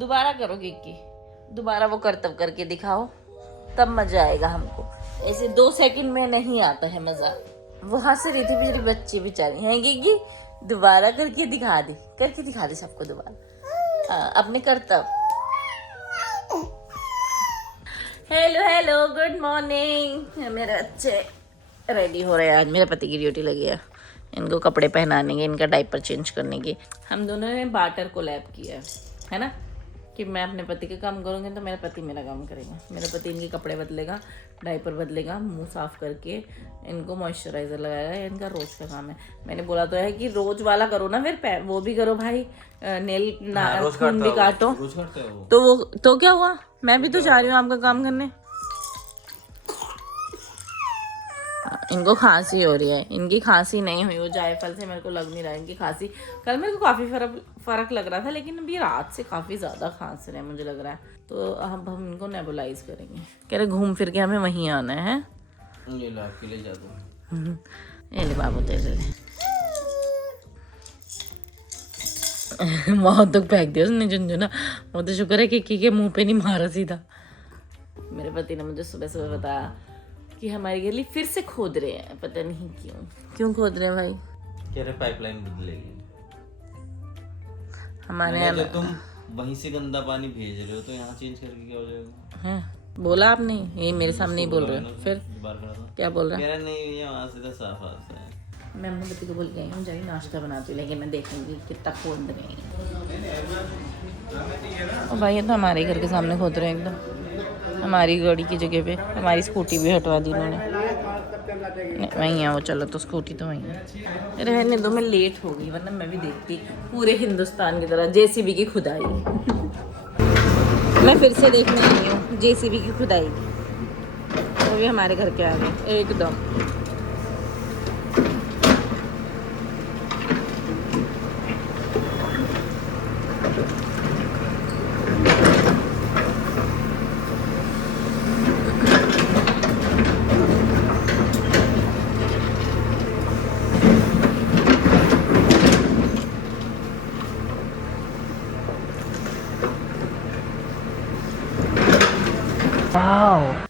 दोबारा करो किक्की, दोबारा वो करतब करके दिखाओ, तब मजा आएगा हमको। ऐसे 2 सेकंड में नहीं आता है मजा। वो हंस रही थी मेरी बच्ची बेचारी है किक्की, दोबारा करके दिखा दे सबको दोबारा। अपने करतब। Hello good morning. मेरे बच्चे रेडी हो रहे हैं, आज मेरे पति की ड्यूटी लगी है, इनको कपड़े पहनाने के, इनका डायपर चेंज करने की। हम दोनों ने बार्टर कोलैब किया है ना, कि मैं अपने पति का काम करूँगी तो मेरा पति मेरा काम करेगा। मेरा पति इनके कपड़े बदलेगा, डायपर बदलेगा, मुंह साफ करके इनको मॉइस्चराइज़र लगाएगा। इनका रोज़ का काम है। मैंने बोला तो है कि रोज़ वाला करो ना, फिर वो भी करो भाई, नेल खून भी काटो। तो वो तो क्या हुआ, मैं भी तो जा रही हूँ आपका काम करने। इनको खांसी हो रही है, इनकी खांसी नहीं हुई, वो जायफल से मेरे को लग नहीं रहा है इनकी खांसी। कल मेरे को काफ़ी फर्क लग रहा था, लेकिन अभी रात से काफ़ी ज़्यादा खांस रहे हैं मुझे लग रहा है। तो अब हम इनको नेबुलाइज करेंगे। कह रहे घूम फिर के हमें वहीं आना है। ये ला के ले जा दो। ये ले बाबू तेरे बहुत तक फेंक दिया उसने झुनझुना। वो तो शुक्र है किक्की के मुँह पे नहीं मारा सीधा। मेरे पति ने मुझे सुबह सुबह बताया कि हमारी गली फिर से खोद रहे हैं, पता नहीं क्यों खोद रहे हैं भाई। कह रहे पाइपलाइन बदलेगी हमारे यहाँ। जब तुम वहीं से गंदा पानी भेज रहे हो तो यहाँ चेंज करके क्या हो जाएगा? हैं बोला आपने, ये मेरे सामने ही बोल रहे हो। फिर क्या बोल रहा है? कह रहे नहीं ये वहाँ से तो साफ आता है। मैं अपने पति को बोल गई हूँ जाइए नाश्ता बनाती हूँ, लेकिन मैं देखूंगी कितना खोद रहे हैं। और भाई ये तो हमारे घर के सामने खोद रहे हैं एकदम, हमारी गाड़ी की जगह पे। हमारी स्कूटी भी हटवा दी उन्होंने, वहीं है वो। चलो तो स्कूटी तो वहीं है, रहने दो। मैं लेट हो गई, वरना मैं भी देखती पूरे हिंदुस्तान की तरह जेसीबी की खुदाई। मैं फिर से देखने आई हूँ जेसीबी की खुदाई, वो भी हमारे घर के आगे एकदम।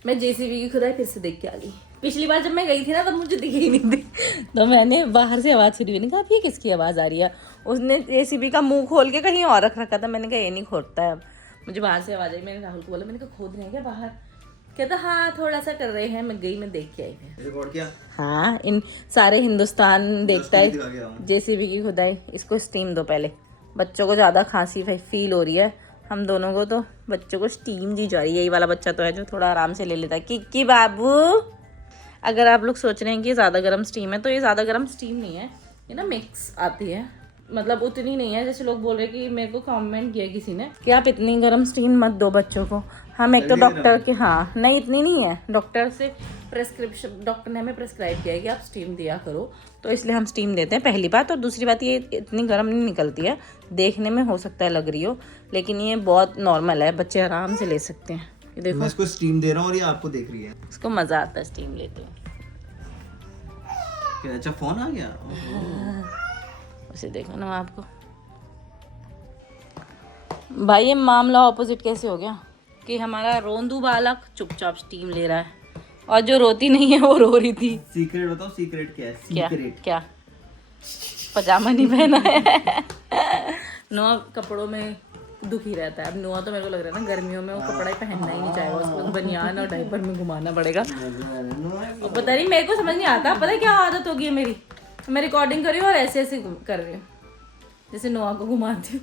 मैं जेसीबी की खुदाई फिर से देख के आ गई। पिछली बार जब मैं गई थी ना तब मुझे दिखी ही नहीं थी, तो मैंने बाहर से आवाज़ सुनी, मैंने कहा ये किसकी आवाज़ आ रही है। उसने जेसीबी का मुंह खोल के कहीं और रख रखा था। मैंने कहा ये नहीं खोदता है। अब मुझे बाहर से आवाज़ आई, मैंने राहुल को बोला, मैंने कहा खोद रहे हैं क्या बाहर? कहता हाँ थोड़ा सा कर रहे हैं। मैं गई, मैं देख के आई थी। रिकॉर्ड किया? हाँ, इन सारे हिंदुस्तान देखता है जेसीबी की खुदाई। इसको स्टीम दो पहले, बच्चों को ज़्यादा खांसी फील हो रही है, हम दोनों को तो बच्चों को स्टीम दी जा रही है। यही वाला बच्चा तो है जो थोड़ा आराम से ले लेता है। किक्की बाबू, अगर आप लोग सोच रहे हैं कि ज़्यादा गर्म स्टीम है, तो ये ज़्यादा गर्म स्टीम नहीं है, ये ना मिक्स आती है। मतलब उतनी नहीं है जैसे लोग बोल रहे हैं कि मेरे को कमेंट किया किसी ने कि आप इतनी गर्म स्टीम मत दो बच्चों को। हम एक तो डॉक्टर के, हाँ नहीं इतनी नहीं है, डॉक्टर से प्रेस्क्रिप्शन, डॉक्टर ने हमें प्रेस्क्राइब किया है कि आप स्टीम दिया करो, तो इसलिए हम स्टीम देते हैं, पहली बात। और दूसरी बात, ये इतनी गर्म नहीं निकलती है, देखने में हो सकता है लग रही हो, लेकिन ये बहुत नॉर्मल है, बच्चे आराम से ले सकते हैं। ये देखो मैं इसको स्टीम दे रहा हूँ और ये आपको देख रही है। इसको मज़ा आता है स्टीम लेते हैं। क्या अच्छा फोन आ गया? उसे देखो ना आपको। भाई ये मामला ऑपोजिट कैसे हो गया कि हमारा रोंदू बालक चुपचाप स्टीम ले रहा है और जो रोती नहीं है वो रो रही थी। सीक्रेट बताओ, सीक्रेट क्या है? सीक्रेट क्या पजामा नहीं पहना है। नोआ कपड़ों में दुखी रहता है। अब नोआ तो मेरे को लग रहा है ना गर्मियों में वो कपड़ा ही पहनना ही नहीं चाहेगा, उसको बनियान और डायपर में घुमाना पड़ेगा। और पता नहीं, मेरे को समझ नहीं आता, पता है क्या आदत होगी है मेरी। मैं रिकॉर्डिंग कर रही हूँ और ऐसे ऐसे कर रही हूँ जैसे नोआ को घुमाती हूँ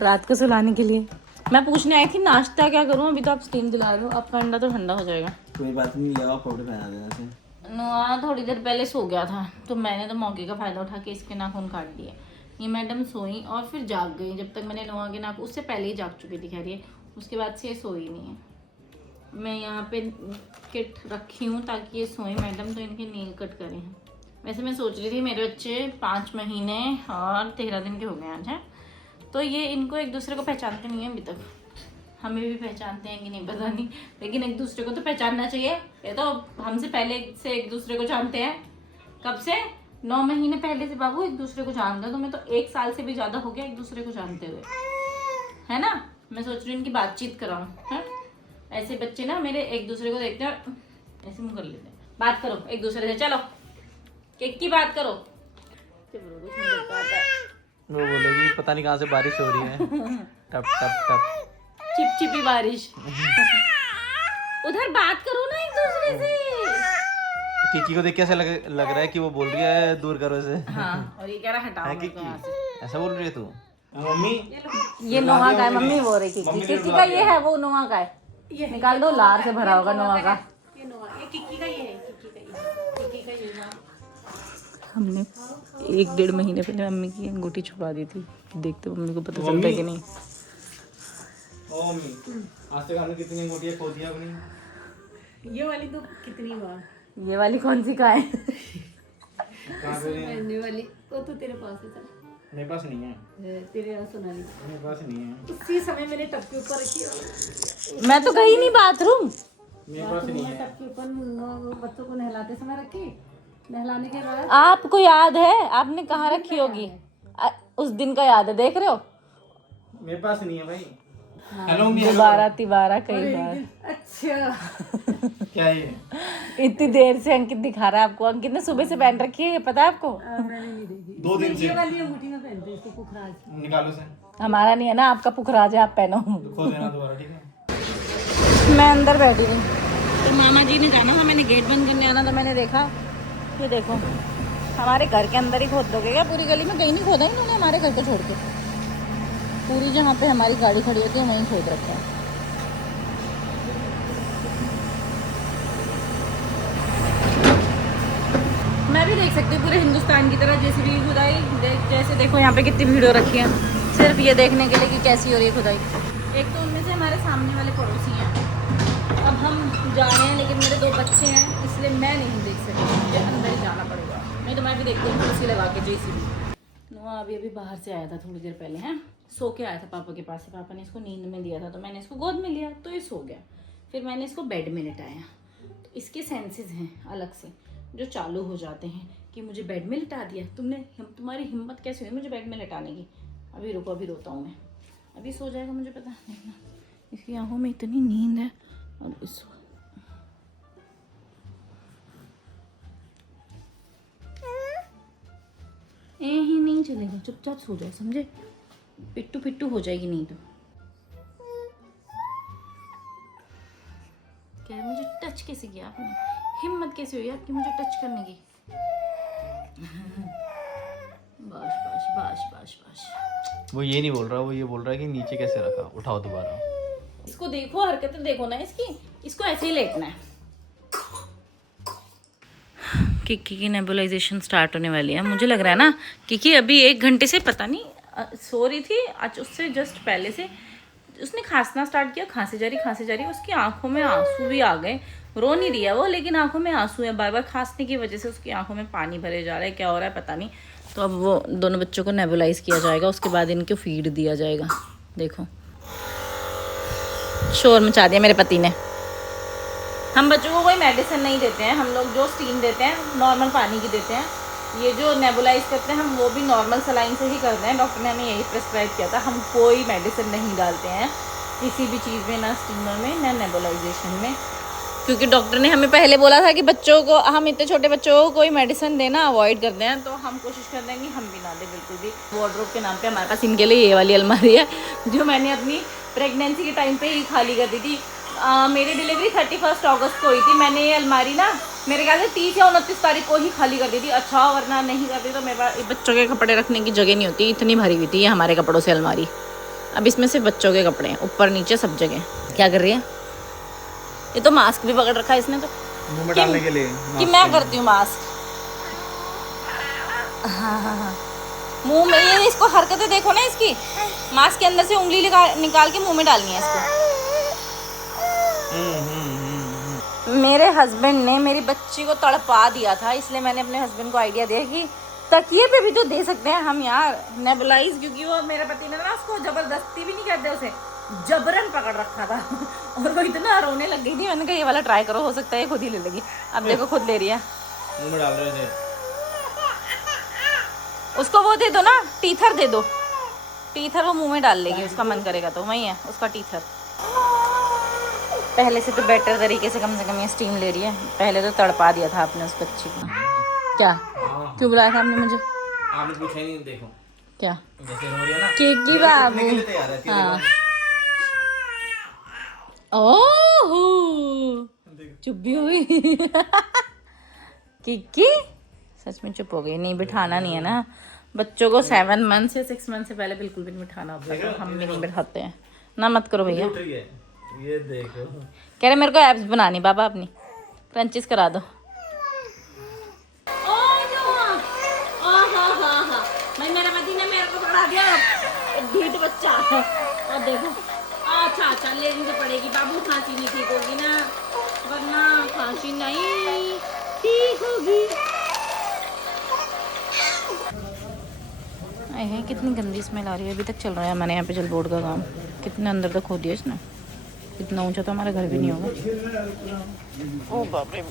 रात को सुलाने के लिए। मैं पूछने आई थी नाश्ता क्या करूँ, अभी तो आप स्टीम दिला रहे हो, आपका अंडा तो ठंडा हो जाएगा। कोई बात नहीं, लिया पाउडर पहना देना से। नोआ थोड़ी देर पहले सो गया था, तो मैंने तो मौके का फ़ायदा उठा के इसके नाखून काट दिए। ये मैडम सोई और फिर जाग गई। जब तक मैंने नोआ के नाखून, उससे पहले ही जाग चुकी थी खैर ये, उसके बाद से ये सोई नहीं है। मैं यहाँ पे किट रखी हूँ ताकि ये सोई मैडम, तो इनके नेल कट करें। वैसे मैं सोच रही थी मेरे बच्चे 5 महीने और 13 दिन के हो गए आज हैं, तो ये इनको एक दूसरे को पहचानते नहीं हैं अभी तक। हमें भी पहचानते हैं कि नहीं पता नहीं, लेकिन एक दूसरे को तो पहचानना चाहिए। ये तो हमसे पहले से एक दूसरे को जानते हैं। कब से? 9 महीने पहले से बाबू एक दूसरे को जानते हैं। तो मैं तो 1 साल से भी ज़्यादा हो गया एक दूसरे को जानते हुए, है ना। मैं सोच रही हूँ इनकी बातचीत कराऊं। हाँ, ऐसे बच्चे ना मेरे एक दूसरे को देखते हैं ऐसे मुंह कर लेते हैं। बात करो एक दूसरे से, चलो केक की बात करो। वो बोलेगी पता नहीं कहाँ से बारिश हो रही है, टप टप टप, चिपचिपी बारिश। उधर बात करो ना एक दूसरे से। किकी को देख के ऐसा लग रहा है कि वो बोल रही है दूर करो इसे। हाँ, और ये कह रहा हटाओ मेरे को यहाँ से। ऐसा बोल रही है तू? मम्मी ये नोहा का है, मम्मी बोल रही किकी। किकी का ये है, वो नोहा का है। निकाल दो, लार से भरा होगा नोहा का। ये किक्की का ये है, किक्की का ये है। हमने 1-1.5 महीने पहले मम्मी की अंगूठी छुपा दी थी, देखते मम्मी को पता चलता है कि नहीं। ओ मम्मी, आज तक हमने कितनी अंगूठियां खो दी अपनी? ये वाली तो कितनी बार, ये वाली कौन सी का है? कहाँ पे है? पहनने वाली वो तो तेरे पास है। चल मेरे पास नहीं है। तेरे यहाँ सोनाली मेरे पास नहीं है। उसी समय मैंने टप के ऊपर रखी है। मैं तो गई नहीं बाथरूम। मेरे पास नहीं है। टप के ऊपर बच्चों को नहलाते समय रखी, नहलाने के बाद आपको याद है आपने कहाँ रखी होगी? उस दिन का याद है, देख रहे हो? मेरे पास नहीं है भाई। Hello mummy. दोबारा तिबारा कई बार। अच्छा क्या है ये? इतनी देर से अंकित दिखा रहा है आपको। अंकित ने सुबह से पहन रखी है, ये पता है आपको? मैंने नहीं देखी। 2 दिन से ये वाली अंगूठी में पहनते इसको पुखराज। निकालो से, हमारा नहीं है ना, आपका पुखराज है, आप पहनो। खो देना दोबारा, ठीक है? मैं अंदर बैठी थी तो मामा जी ने जाना था, मैंने गेट बंद करने आना था, मैंने देखा ये देखो हमारे घर के अंदर ही खोद दोगे क्या? पूरी गली में कहीं नहीं खोदा इन्होंने हमारे घर को छोड़ के। पूरी जहाँ पे हमारी गाड़ी खड़ी होती है वहीं खोद रखा है। मैं भी देख सकती हूँ पूरे हिंदुस्तान की तरह जैसे भी खुदाई जैसे देखो यहाँ पे कितनी वीडियो रखी है सिर्फ ये देखने के लिए कि कैसी हो रही है खुदाई। एक तो उनमें से हमारे सामने वाले पड़ोसी हैं, अब हम जा रहे हैं लेकिन मेरे 2 बच्चे हैं इसलिए मैं नहीं देख सकती, मुझे अंदर ही जाना पड़ेगा। नहीं तो मैं भी देखती हूँ कुर्सी लगा के जेसीबी। नुआ अभी बाहर से आया था थोड़ी देर पहले, हैं सो के आया था पापा के पास से। पापा ने इसको नींद में दिया था तो मैंने इसको गोद में लिया तो ये सो गया। फिर मैंने इसको बेड में लिटाया। तो इसके सेंसेस हैं अलग से जो चालू हो जाते हैं कि मुझे बेड में लिटा दिया तुमने, तुम्हारी हिम्मत कैसे हुई मुझे बेड में लिटाने की। अभी रुको, अभी रोता हूँ मैं, अभी सो जाएगा मुझे पता है। इसकी आंखों में इतनी नींद है। और इसको ही नहीं चलेगा, चुपचाप सो जाओ, समझे? पिट्टू पिट्टू हो जाएगी नहीं तो। क्या मुझे टच कैसे किया आपने? हिम्मत कैसे हुई आपकी मुझे टच करने की? बाश बाश बाश बाश बाश। वो ये नहीं बोल रहा, वो ये बोल रहा है कि नीचे कैसे रखा, उठाओ दोबारा। इसको देखो, हरकतें देखो ना इसकी, इसको ऐसे ही लेटना है। किकी की नेबुलाइजेशन स्टार्ट होने वाली है। मुझे लग रहा है ना किकी अभी 1 घंटे से पता नहीं सो रही थी, आज उससे जस्ट पहले से उसने खांसना स्टार्ट किया, खांसी जा रही, उसकी आंखों में आंसू भी आ गए। रो नहीं रही है वो लेकिन आंखों में आंसू है, बार बार खांसने की वजह से उसकी आंखों में पानी भरे जा रहा है, क्या हो रहा है पता नहीं। तो अब वो दोनों बच्चों को नेबुलाइज किया जाएगा, उसके बाद इनको फीड दिया जाएगा। देखो शोर मचा दिया मेरे पति ने। हम बच्चों को कोई मेडिसिन नहीं देते हैं, हम लोग जो स्टीम देते हैं नॉर्मल पानी की देते हैं। ये जो नेबुलाइज करते हैं हम वो भी नॉर्मल सलाइन से ही करते हैं, डॉक्टर ने हमें यही प्रिस्क्राइब किया था। हम कोई मेडिसिन नहीं डालते हैं किसी भी चीज़ में, ना स्टीमर में ना नेबुलाइजेशन में, क्योंकि डॉक्टर ने हमें पहले बोला था कि बच्चों को, हम इतने छोटे बच्चों को कोई मेडिसिन देना अवॉइड करते हैं। तो हम कोशिश करते हैं कि हम भी ना दें बिल्कुल भी। वार्डरोब के नाम पे हमारे पास इनके लिए ये वाली अलमारी है जो मैंने अपनी प्रेगनेंसी के टाइम पे ही खाली कर दी थी। मेरी डिलीवरी 31 अगस्त को हुई थी। मैंने ये अलमारी ना मेरे ख्याल से 30 या 29 तारीख को ही खाली कर दी थी। अच्छा वरना नहीं करती तो मेरे पास बच्चों के कपड़े रखने की जगह नहीं होती, इतनी भरी हुई थी ये हमारे कपड़ों से अलमारी। अब इसमें सिर्फ बच्चों के कपड़े हैं, ऊपर नीचे सब जगह। क्या कर रही है ये? तो मास्क भी पकड़ रखा है इसने तो मुंह में डालने के लिए कि मैं करती हूँ मास्क। हाँ मुंह में, ये इसको हरकतें देखो ना इसकी, मास्क के अंदर से उंगली निकाल के मुंह में डालनी है इसको। मेरे हस्बैंड ने मेरी बच्ची को तड़पा दिया था, इसलिए मैंने अपने हस्बैंड को आइडिया दिया कि तकिए पे भी तो दे सकते हैं हम यार नेबुलाइज, क्योंकि वो मेरे पति ने ना उसको जबरदस्ती भी नहीं कहते, उसे जबरन पकड़ रखा था और वो इतना रोने लग गई थी। मैंने कहा ये वाला ट्राई करो, हो सकता है खुद ही ले लेगी। अब देखो खुद ले रही है, मुंह में डाल रहे थे। उसको वो दे दो ना, टीथर दे दो, टीथर वो मुंह में डाल लेगी, उसका मन करेगा तो। वही है उसका टीथर। पहले से तो बेटर तरीके से कम ये स्टीम ले रही है। पहले तो तड़पा दिया था आपने उस बच्ची को। क्या क्यों बुलाया था आपने मुझे? आपने पूछा ही नहीं। देखो क्या जैसे रो रही है ना, किकी बाबू। के लिए तैयार है। हाँ। ओह चुप भी हुई। किकी सच में चुप हो गई। नहीं बिठाना नहीं है ना बच्चों को। 7 मंथ से 6 मंथ से पहले बिल्कुल भी नहीं बिठाना होता है, तो हम भी नहीं बिठाते हैं ना। मत करो भैया। ये देखो कह रहे मेरे को एब्स बनानी बाबा अपनी, क्रंचिस करा दो। मेरे पति ने मेरे को पकड़ा दिया ढीठ बच्चा। और देखो अच्छा लेनी तो पड़ेगी बाबू, खांसी नहीं ठीक होगी ना, वरना खांसी नहीं ठीक होगी। है कितनी गंदी स्मेल आ रही है। अभी तक चल रहा है हमारे यहाँ पे जल बोर्ड का काम। कितने अंदर तक खो दिया इसने। इतना ऊंचा तो हमारा घर भी नहीं होगा। ओ बाप रे।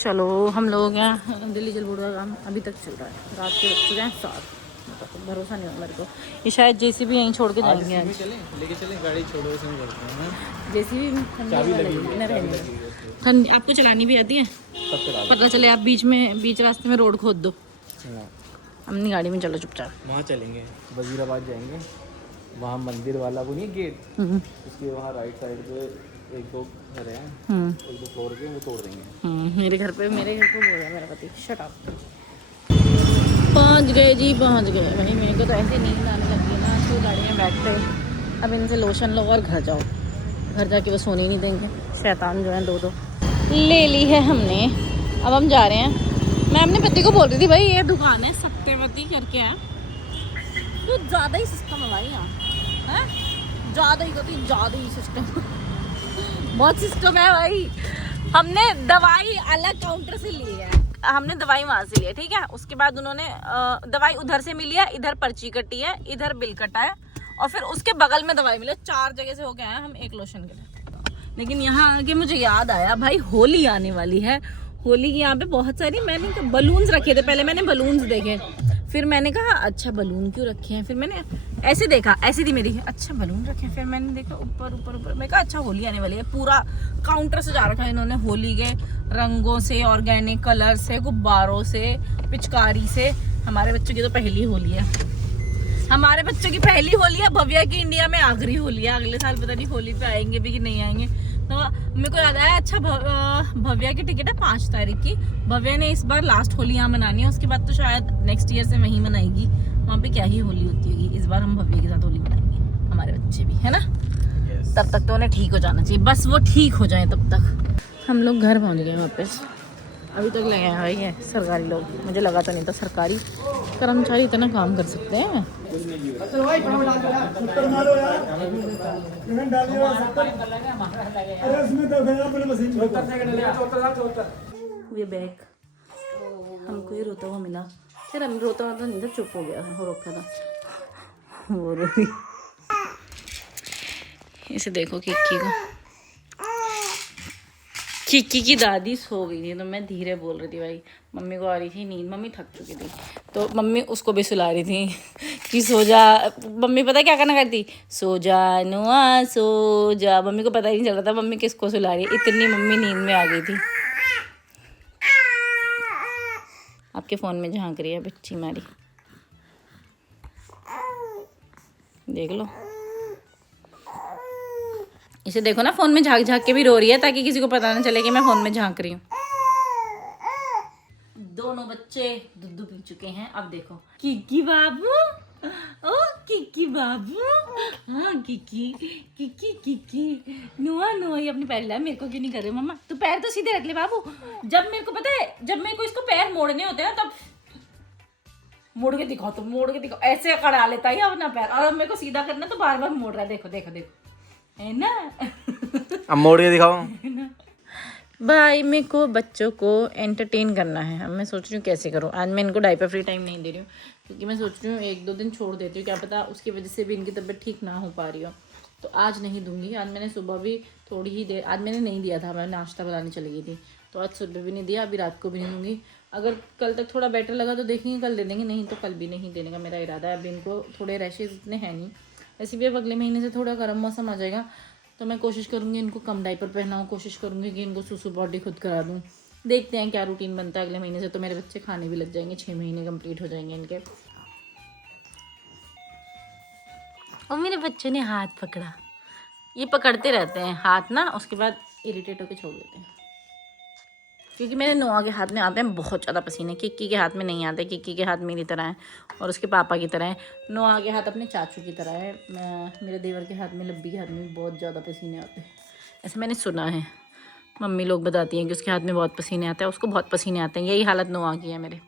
चलो हम लोग यहाँ दिल्ली जल बोर्ड का काम अभी तक चल रहा है। रात के बज चुके हैं 7। भरोसा नहीं हो मेरे को। ये शायद जेसीबी यहीं छोड़ के जाएंगे आज। लेके चले गाड़ी छोड़ो उसे नहीं करते हैं। जेसीबी ठंडी आपको चलानी भी आती है? पता चले आप बीच रास्ते में रोड खोद दो। अपनी गाड़ी में चलो चुपचाप। वहाँ चलेंगे, वजीराबाद जाएंगे। वहाँ मंदिर वाला वो नहीं गेट, उसके वहाँ राइट साइड पे 1-2 घर हैं, 1-2 फ्लोर के, वो तोड़ देंगे। मेरे घर को बोल रहा है मेरा पति। Shut up. पहुँच गए जी, पहुँच गए। वही मेरे को तो ऐसे नींद आने लगी ना, तो गाड़ी में बैठते अब इनसे लोशन लो और घर जाओ। घर जाके वो सोने नहीं देंगे शैतान जो है। 2 ले ली है हमने। अब हम जा रहे हैं। मैं अपने पति को बोल रही थी भाई ये दुकान है सत्यवती करके है, तो ज़्यादा ही सिस्टम है भाई यहाँ है। ज़्यादा ही सिस्टम। बहुत सिस्टम है भाई। हमने दवाई अलग काउंटर से ली है। हमने दवाई वहाँ से ली है, ठीक है। उसके बाद उन्होंने दवाई उधर से मिली है, इधर पर्ची कटी है, इधर बिल कटा है, और फिर उसके बगल में दवाई मिली। 4 जगह से हो गए हैं हम एक लोशन के लिए। लेकिन यहाँ आके मुझे याद आया भाई होली आने वाली है। होली की यहाँ पे बहुत सारी मैंने बलून्स रखे थे। पहले मैंने बलून्स देखे, फिर मैंने कहा अच्छा बलून क्यों रखे हैं। फिर मैंने ऐसे देखा, ऐसी थी मेरी, अच्छा बलून रखे हैं। फिर मैंने देखा ऊपर मैं कहा अच्छा होली आने वाली है। पूरा काउंटर सजा रखा है इन्होंने होली के रंगों से, ऑर्गेनिक कलर से, गुब्बारों से, पिचकारी से। हमारे बच्चों की तो पहली होली है। हमारे बच्चों की पहली होली है। भव्या की इंडिया में आखिरी होली है। अगले साल पता नहीं होली पे आएंगे भी कि नहीं आएंगे। तो मेरे को याद आया अच्छा भव्या की टिकट है 5 तारीख की। भव्या ने इस बार लास्ट होली यहाँ मनानी है, उसके बाद तो शायद नेक्स्ट ईयर से वहीं मनाएगी। वहाँ पे क्या ही होली होती होगी। इस बार हम भव्या के साथ होली मनाएंगे, हमारे बच्चे भी है ना। तब तक तो उन्हें ठीक हो जाना चाहिए, बस वो ठीक हो जाए तब तक। हम लोग घर पहुँच गए वापस। अभी तक लगे हैं भाई ये सरकारी लोग। मुझे लगा तो नहीं था सरकारी कर्मचारी इतना काम कर सकते हैं। ये बैग हमको ही रोता हुआ मिला। यार हम रोता हुआ तो नहीं था, चुप हो गया था, हो रखा था वो रो रही। इसे देखो किक्की को। किक्की की दादी सो गई थी तो मैं धीरे बोल रही थी भाई। मम्मी को आ रही थी नींद, मम्मी थक चुकी थी तो मम्मी उसको भी सुला रही थी कि सो जा। मम्मी पता क्या करना करती, सो जा नुआ सो जा। मम्मी को पता ही नहीं चल रहा था मम्मी किसको सुला रही है, इतनी मम्मी नींद में आ गई थी। आपके फ़ोन में झांक रही है बच्ची मारी, देख लो। इसे देखो ना, फोन में झांक झांक के भी रो रही है ताकि किसी को पता ना चले कि मैं फोन में झांक रही हूँ। दोनों बच्चे दूध पी चुके हैं। अब देखो किकी बाबू, ओ किकी बाबू, हाँ किकी किकी किकी नुआ नुआ। ये अपनी पैर ला, मेरे को क्यों नहीं कर रहे मम्मा? तू पैर तो सीधे रख ले बाबू। जब मेरे को पता है, जब मेरे को इसको पैर मोड़ने होते हैं तब मोड़ के दिखाओ, तो मोड़ के दिखाओ, ऐसे अकड़ा लेता है अपना पैर। और अब मेरे को सीधा करना तो बार बार मोड़ रहा है। देखो देखो देखो, है ना। अब मोड़ के दिखाओ। भाई मेरे को बच्चों को एंटरटेन करना है। अब मैं सोच रही हूँ कैसे करूँ। आज मैं इनको डायपर फ्री टाइम नहीं दे रही हूँ क्योंकि मैं सोच रही हूँ 1-2 दिन छोड़ देती हूँ, क्या पता उसकी वजह से भी इनकी तबीयत ठीक ना हो पा रही हो। तो आज नहीं दूंगी। आज मैंने सुबह भी थोड़ी ही देर, आज मैंने नहीं दिया था, मैं नाश्ता बनाने चली गई थी, तो आज सुबह भी नहीं दिया, अभी रात को भी नहीं दूंगी। अगर कल तक थोड़ा बेटर लगा तो देखेंगे, कल दे देंगे, नहीं तो कल भी नहीं देने का मेरा इरादा है। अभी इनको थोड़े रैशेज इतने हैं नहीं, वैसे भी अब अगले महीने से थोड़ा गर्म मौसम आ जाएगा तो मैं कोशिश करूँगी इनको कम डायपर पहनाऊँ, कोशिश करूँगी कि इनको सुसु बॉडी खुद करा दूँ। देखते हैं क्या रूटीन बनता है अगले महीने से। तो मेरे बच्चे खाने भी लग जाएंगे, 6 महीने कंप्लीट हो जाएंगे इनके। और मेरे बच्चे ने हाथ पकड़ा, ये पकड़ते रहते हैं हाथ ना, उसके बाद इरिटेट होकर छोड़ देते हैं। क्योंकि मेरे नोआ के हाथ में आते हैं बहुत ज़्यादा पसीने, किक्की के हाथ में नहीं आते। किक्की के हाथ मेरी तरह है और उसके पापा की तरह है। नोआ के हाथ अपने चाचू की तरह है। मेरे देवर के हाथ में, लब्बी के हाथ में भी बहुत ज़्यादा पसीने आते हैं, ऐसे मैंने सुना है। मम्मी लोग बताती हैं कि उसके हाथ में बहुत पसीने आते हैं, उसको बहुत पसीने आते हैं। यही हालत नोआ की है मेरे,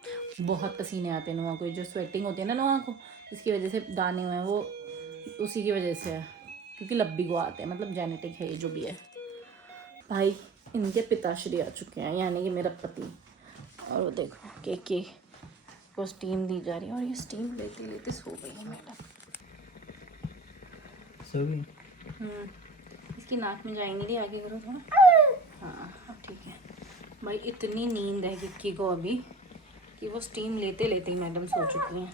बहुत पसीने आते हैं नोआ को। जो स्वेटिंग होती है ना नोआ को, इसकी वजह से दाने हुए हैं वो, उसी की वजह से है, क्योंकि लब्बी को आते हैं, मतलब जेनेटिक है ये जो भी है। भाई इनके पिताश्री आ चुके हैं, यानी कि मेरा पति। और वो देखो के को स्टीम दी जा रही है और ये स्टीम लेते लेते सो गई है मैडम। सो गई? इसकी नाक में जाएंगी नहीं, आगे करो थोड़ा। हाँ अब ठीक है। भाई इतनी नींद है किक्की को अभी कि वो स्टीम लेते लेते ही मैडम सो चुकी हैं।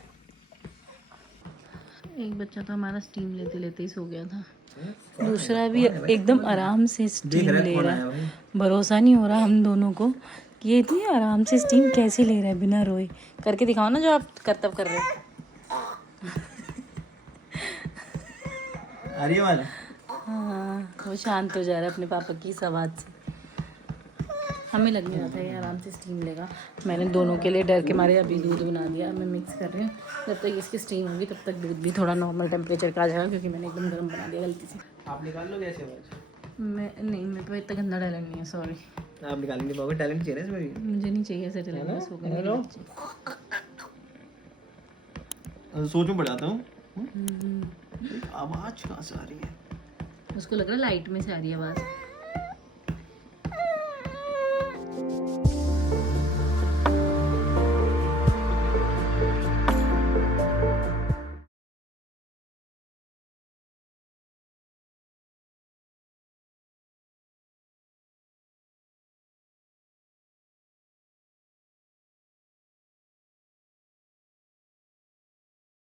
एक बच्चा तो हमारा स्टीम लेते लेते ही सो गया था, दूसरा भी एकदम आराम से स्टीम ले रहा है। भरोसा नहीं हो रहा हम दोनों को कि ये इतनी आराम से स्टीम कैसे ले रहा है बिना रोए। करके दिखाओ ना जो आप करतब कर रहे हो। आ रही है वाला? हाँ वो शांत हो जा रहा है अपने पापा की इस आवाज़ से। हमें लगने रहा था ये आराम से स्टीम लेगा। मैंने दोनों के लिए डर के मारे अभी दूध बना दिया, मैं मिक्स कर रही हूँ। जब तक इसकी स्टीम होगी तब तक दूध भी थोड़ा नॉर्मल टेम्परेचर का आ जाएगा, क्योंकि मैंने एकदम गर्म बना दिया गलती से। आप निकाल लोगे ऐसे आवाज? मैं नहीं, मेरे पे इतना गंदा टैलेंट नहीं है, सॉरी। आप निकाल नहीं पाओगे, टैलेंट चाहिए ना इसमें भी। मुझे नहीं चाहिए ऐसे टैलेंट, बस हो गए मेरे बच्चे। सोचूं पड़ जाता हूँ। आवाज कहाँ से आ रही है? उसको लग रहा है लाइट में से आ रही है आवाज़।